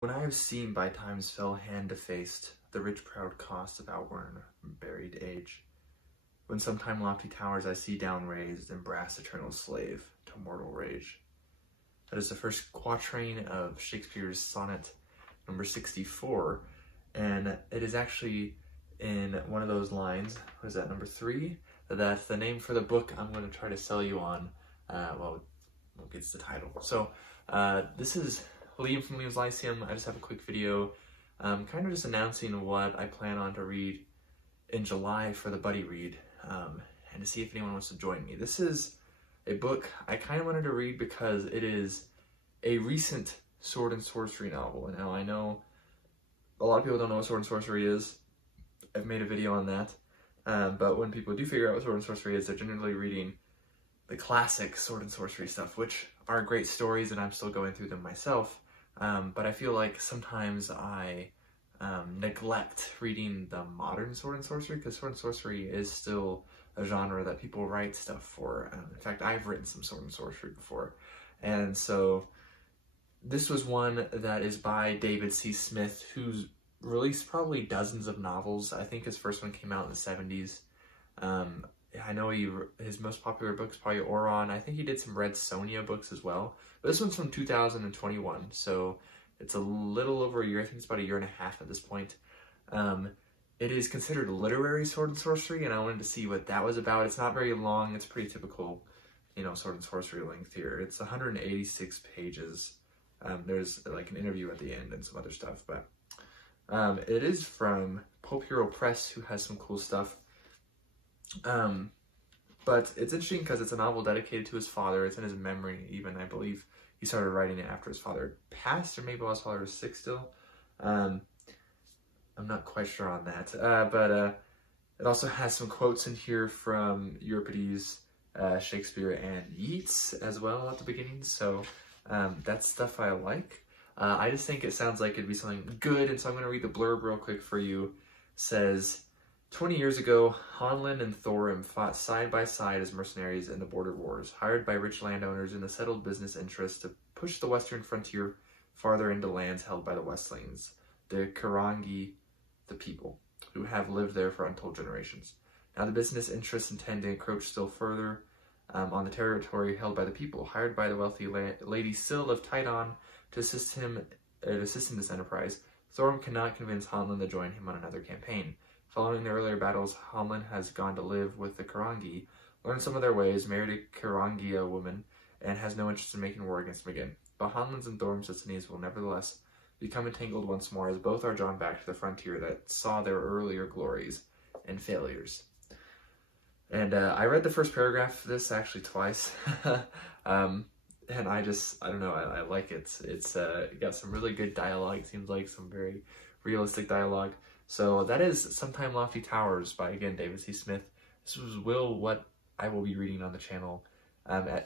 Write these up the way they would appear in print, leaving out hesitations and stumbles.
When I have seen by time's fell hand defaced the rich proud cost of outworn buried age, when sometime lofty towers I see down raised and brass eternal slave to mortal rage. That is the first quatrain of Shakespeare's sonnet number 64, and it is actually in one of those lines, what is that, number 3? That's the name for the book I'm going to try to sell you on, well, it's the title. So this is Liam from Liam's Lyceum. I just have a quick video kind of just announcing what I plan on to read in July for the buddy read, and to see if anyone wants to join me. This is a book I kind of wanted to read because it is a recent Sword and Sorcery novel. And now I know a lot of people don't know what Sword and Sorcery is. I've made a video on that. But when people do figure out what Sword and Sorcery is, they're generally reading the classic Sword and Sorcery stuff, which are great stories, and I'm still going through them myself. But I feel like sometimes I neglect reading the modern Sword and Sorcery, because Sword and Sorcery is still a genre that people write stuff for. In fact, I've written some Sword and Sorcery before. And so this was one that is by David C. Smith, who's released probably dozens of novels. I think his first one came out in the 70s. I know his most popular book is probably Oron. I think he did some Red Sonja books as well. But this one's from 2021, so it's a little over a year. I think it's about a year and a half at this point. It is considered literary Sword and Sorcery, and I wanted to see what that was about. It's not very long. It's pretty typical, you know, Sword and Sorcery length here. It's 186 pages. There's like an interview at the end and some other stuff, but it is from Pope Hero Press, who has some cool stuff. But it's interesting because it's a novel dedicated to his father. It's in his memory even. I believe he started writing it after his father passed, or maybe while his father was sick still. I'm not quite sure on that. But it also has some quotes in here from Euripides, Shakespeare, and Yeats as well at the beginning. So that's stuff I like. I just think it sounds like it'd be something good, and so I'm going to read the blurb real quick for you. It says, 20 years ago, Hanlon and Thorim fought side by side as mercenaries in the border wars, hired by rich landowners in the settled business interests to push the western frontier farther into lands held by the Westlings, the Karangi, the people, who have lived there for untold generations. Now the business interests intend to encroach still further on the territory held by the people, hired by the wealthy Lady Syl of Tidon to assist in this enterprise. Thorim cannot convince Hanlon to join him on another campaign. Following the earlier battles, Hanlon has gone to live with the Karangi, learned some of their ways, married a Karangia woman, and has no interest in making war against them again. But Hanlon's and Thorim's destinies will nevertheless become entangled once more, as both are drawn back to the frontier that saw their earlier glories and failures. And I read the first paragraph of this actually twice, and I don't know, I like it. It's got some really good dialogue. It seems like some very realistic dialogue. So that is Sometime Lofty Towers by, again, David C. Smith. This was what I will be reading on the channel.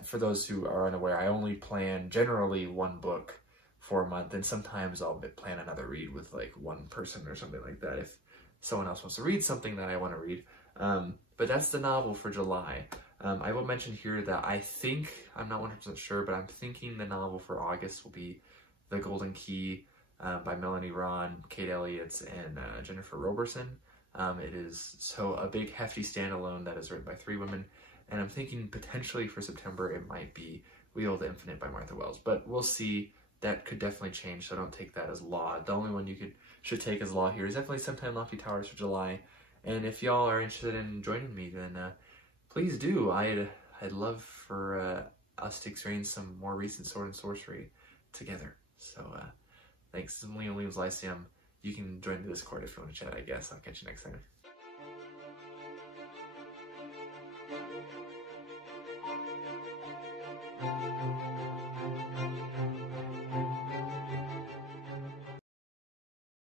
For those who are unaware, I only plan generally one book for a month, and sometimes I'll plan another read with like one person or something like that if someone else wants to read something that I want to read. But that's the novel for July. I will mention here that I think, I'm not 100% sure, but I'm thinking the novel for August will be The Golden Key by Melanie Ron, Kate Elliott, and Jennifer Roberson. It is so a big hefty standalone that is written by 3 women, and I'm thinking potentially for September it might be Wheel of the Infinite by Martha Wells, but we'll see. That could definitely change, so don't take that as law. The only one you should take as law here is definitely Sometime Lofty Towers for July. And if y'all are interested in joining me, then please do. I'd love for us to experience some more recent Sword and Sorcery together. So thanks. This is Liam Liam's Lyceum. You can join the Discord if you want to chat, I guess. I'll catch you next time.